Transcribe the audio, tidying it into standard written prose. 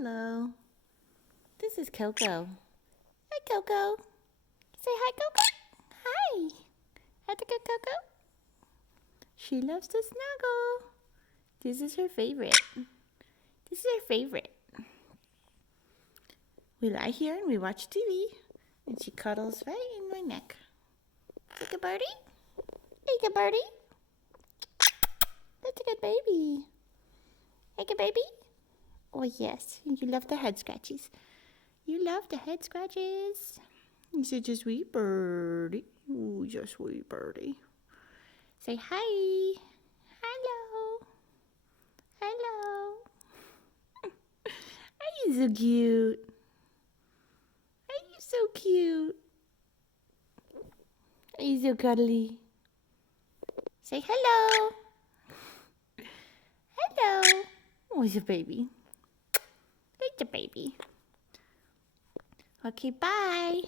Hello. This is Coco. Hi, Coco. Say hi, Coco. Hi. How's it go, Coco? She loves to snuggle. This is her favorite. This is her favorite. We lie here and we watch TV. And she cuddles right in my neck. Hey, good birdie. Hey, good birdie. That's a good baby. Hey, good baby. Oh, yes. You love the head scratches. You love the head scratches. You're such a sweet birdie. Oh, you're a sweet birdie. Say hi. Hello. Hello. Are you so cute? Are you so cute? Are you so cuddly? Say hello. Hello. Oh, he's a baby. It's a baby. Okay, bye.